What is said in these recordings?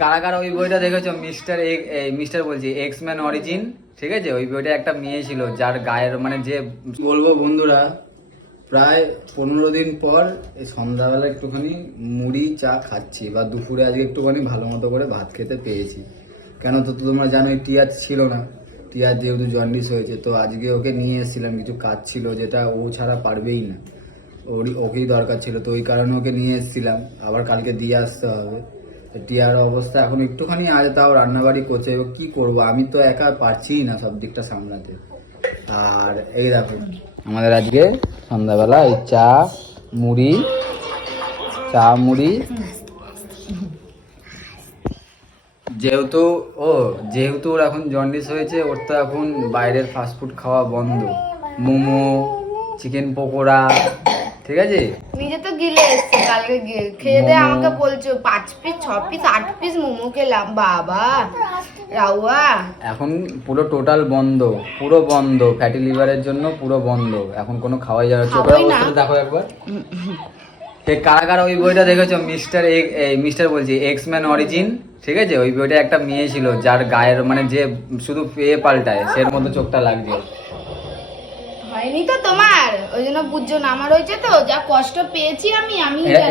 কারা কারা ওই বইটা দেখেছো? মিস্টার বলছি এক্সম্যান অরিজিন, ঠিক আছে? ওই বইটা একটা মেয়ে ছিল যার গায়ের মানে যে বলবো বন্ধুরা, প্রায় 15 দিন পর এই সন্ধ্যাবেলা একটুখানি মুড়ি চা খাচ্ছি, বা দুপুরে আজকে একটুখানি ভালো মতো করে ভাত খেতে পেয়েছি। কেন তো তোমরা জানো টিয়া ছিল না, টিয়ার যেহেতু জন্ডিস হয়েছে, তো আজকে ওকে নিয়ে এসেছিলাম, কিছু কাজ ছিল যেটা ও ছাড়া পারবেই না, ওকেই দরকার ছিল, তো ওই কারণে ওকে নিয়ে এসেছিলাম। আবার কালকে দিয়ে আসতে হবে। টিয়ার অবস্থা এখন একটুখানি আজ তাও রান্নাবাড়ি করছে, কি করব, আমি তো একা পারছিই না সব দিকটা সামলাতে। আর এই দেখো আমাদের আজকে সন্ধ্যাবেলা এই চা মুড়ি যেহেতু ওর এখন জন্ডিস হয়েছে, ওর তো এখন বাইরের ফাস্টফুড খাওয়া বন্ধ, মোমো, চিকেন পকোড়া, ঠিক আছে? নিজে তো গিলে এসছে, কালকে খেয়ে দিয়ে আমাকে বলছো 5 পিস 6 পিস 8 পিস মোমো খেলাম। বাবা রাউয়া এখন পুরো টোটাল বন্ধ, পুরো বন্ধ, ফ্যাটি লিভারের জন্য পুরো বন্ধ, এখন কোনো খাওয়াই যাবে। চোখের অবস্থা দেখো একবার। কারা কারা ওই বইটা দেখেছো? মিস্টার বলছি এক্সম্যান অরিজিন, ঠিক আছে? ওই বইটা একটা মেয়ে ছিল যার গায়ের মানে যে শুধু পেয়ে পাল্টায় সের মতো চোখটা লাগছে। হয়নি তো তোমার, ওই জন্য বুঝছো না। আমার হয়েছে তো, যা কষ্ট পেয়েছি আমি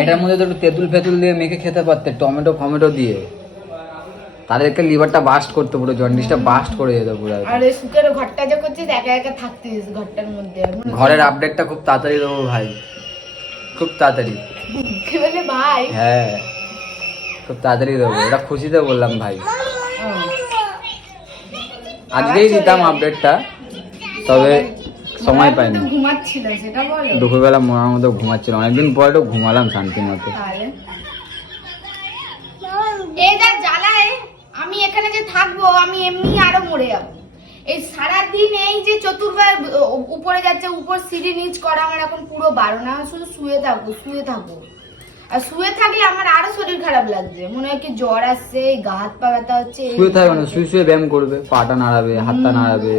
এটার মধ্যে তো একটু তেঁতুল ফেতুল দিয়ে মেখে খেতে পারতে, টমেটো দিয়ে, তাদেরকে লিভারটা বাস্ট করতে, পুরো জন্ডিসটা বাস্ট করে যেত পুরো। আরে সুখের ঘরটা যে করছিস, একা একা থাকতিস ঘরটার মধ্যে। ঘরের আপডেটটা খুব তাড়াতাড়ি দেবো ভাই, খুব তাড়াতাড়ি। কি বলে ভাই? হ্যাঁ খুব তাড়াতাড়ি দেবো, এটা খুশিতে বললাম ভাই। আজকেই দিতাম আপডেটটা, তবে সময় পাইনি। ঘুমাচ্ছিল সেটা বলো। দুপুরবেলা মরার মতো ঘুমাচ্ছিল, অনেকদিন পর একটু ঘুমালাম শান্তি মতো। এই যা জ্বালায়, আমি এখানে যে থাকবো আমি এমনি আরো মরে যাবো। এই সারাদিন এই যে চতুর্বার উপরে যাচ্ছে, উপর সিঁড়ি নিচ করা আমার এখন পুরো বারণ। শুধু শুয়ে থাকবো। আর শুয়ে থাকলে আমার আরো শরীর খারাপ লাগছে, মনে হয় কি জ্বর আসছে, গা হাত পা ব্যথা হচ্ছে। শুয়ে থাকবে না, শুয়ে ব্যায়াম করবে, পাটা নাড়াবে, হাতটা নাড়াবে।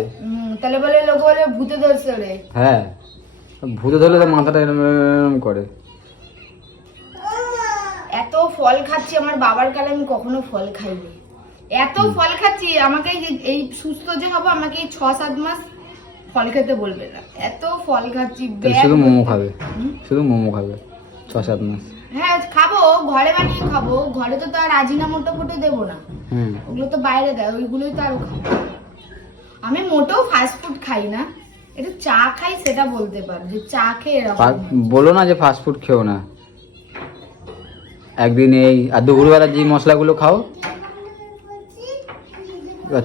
তাহলে বলে লোক বলে ভূতে ধরছে রে। হ্যাঁ ভূতে ধরলে তো মাথাটা এরম করে। এত ফল খাচ্ছি, আমার বাবার কালে আমি কখনো ফল খাইনি। এত ফল খাচ্ছি, আমাকে এই সুস্থ যে হবো আমাকে এই 6-7 মাস ফল খেতে বলবে না, এত ফল খাচ্ছি। শুধু মোমো খাবে, শুধু মোমো খাবে 6-7 মাস। হ্যাঁ খাবো, ঘরে বানিয়ে খাবো। ঘরে তো আর আজিনামোটো ফোটো দেবো না, ওগুলো তো বাইরে দেয়, ওইগুলোই তো আরো খাবো। আমি মোটেও ফাস্ট ফুড খাই না, একটু চা খাই, সেটা বলতে পারো যে চা খেয়ে এরকম। বলো না যে ফাস্ট ফুড খেও না, একদিন এই আর দুপুরবেলা যে মশলাগুলো খাও,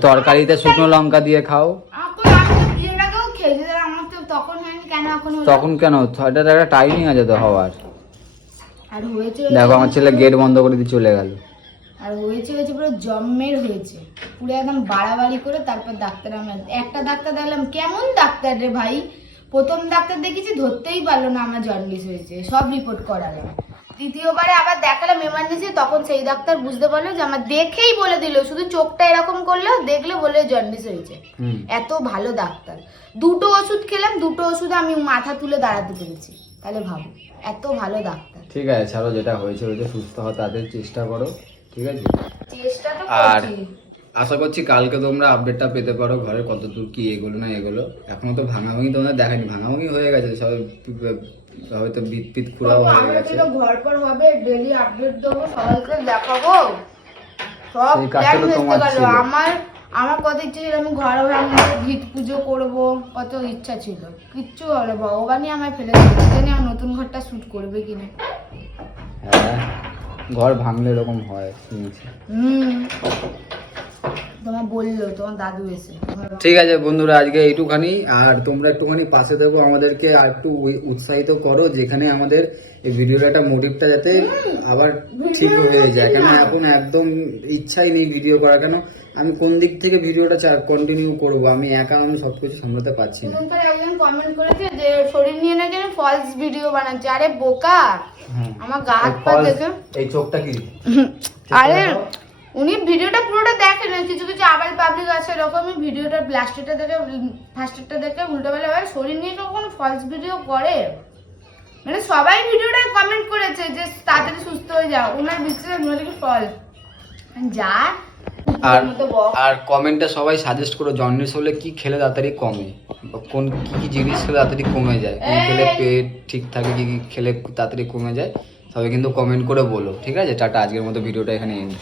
তরকারিতে শুকনো লঙ্কা দিয়ে খাও। তখন কেন, এটা একটা টাইমিং আছে তো হওয়ার। দেখো আমার ছেলে গেট বন্ধ করে দিয়ে চলে গেল। আর হয়েছে পুরো জম্মের হয়েছে, পুরো একদম বাড়াবাড়ি করে। তারপর ডাক্তার, আমি একটা ডাক্তার দেখলাম, কেমন ডাক্তার রে ভাই। প্রথম ডাক্তার দেখেছি, ধরতেই পারলো না আমার জন্ডিস হয়েছে, সব রিপোর্ট করালাম। দ্বিতীয়বারে আবার দেখালাম এমার্জেন্সি, তখন সেই ডাক্তার বুঝতে পারলো যে আমার দেখেই বলে দিল, শুধু চোখটা এরকম করলো, দেখলে বলে জন্ডিস হয়েছে। এত ভালো ডাক্তার। 2টো ওষুধ খেলাম, 2টো ওষুধে আমি মাথা তুলে দাঁড়াতে পেরেছি। তাহলে ভাবো, এত ভালো ডাক্তার। ঠিক আছে ছাড়ো, যেটা হয়েছে সুস্থ হওয়ার তাদের চেষ্টা করো, ঠিক আছে? চেষ্টা তো আর করছি। আশা করছি কালকে তোমরা আপডেটটা পেতে পারো, ঘরে কতদূর কি এগোলো না এগোলো। এখনো তো ভাঙাভাঙি তোমাদের দেখায়নি, ভাঙাভাঙি হয়ে গেছে সবাই, হয়তো পিত খুঁড়াও হয়ে গেছে। ঘর পর হবে, ডেইলি আপডেট দেবো, সবাইকে দেখাবো, সব সেই কাজটা তো তোমার ছিল। আমার কত ইচ্ছে ছিল, আমি ঘর ভাঙবো, ভিত পুজো করবো, কত ইচ্ছা ছিল। কিচ্ছু হলো, ভগবানই আমায় ফেলে দিয়েছে, জানি আমার নতুন ঘরটা শুট করবে কিনা। হ্যাঁ ঘর ভাঙলে এরকম হয় শুনেছি। তোমার বললো তোমার দাদু এসে। ঠিক আছে বন্ধুরা, আজকে এইটুখানি। আর তোমরা একটুখানি পাশে দেবো আমাদেরকে, আর একটু উৎসাহিত করো, যেখানে আমাদের এই ভিডিওর একটা মোটিভটা যাতে আবার ঠিক হয়ে যায়। কেন এখন একদম ইচ্ছাই নেই ভিডিও করার, কেন আমি কোন দিক থেকে ভিডিওটা কন্টিনিউ করবো, আমি একা আমি সবকিছু সামলাতে পারছি না। একজন কমেন্ট করেছে যে শরীর নিয়ে না যেন ফলস ভিডিও বানাচ্ছে। আরে বোকা, আমার গা হাত পা দেখে এই চোখটা কি, আরে উনি ভিডিওটা পুরোটা দেখেন, কিছু কিছু আবার পাবলিক আছে এরকমই ভিডিওটা ব্লাস্টেরটা দেখে, ফার্স্টেরটা দেখে উল্টোবেলা হয়। শরীর নিয়ে কখন ফলস ভিডিও করে, মানে সবাই ভিডিওটা কমেন্ট করেছে যে তাড়াতাড়ি সুস্থ হয়ে যাও, ওনার বিশ্বাস নইলে কি ফল। যা আর মতো বক। আর কমেন্টে সবাই সাজেস্ট করো জন্ডিস হলে কি খেলে তাড়াতাড়ি কমে, বা কোন কি কি জিনিস খেলে তাড়াতাড়ি কমে যায়, কি খেলে পেট ঠিক থাকে, কি কি খেলে তাড়াতাড়ি কমে যায়, সবাই কিন্তু কমেন্ট করে বলো। ঠিক আছে, টাটা, আজকের মতো ভিডিওটা এখানে এন্ড।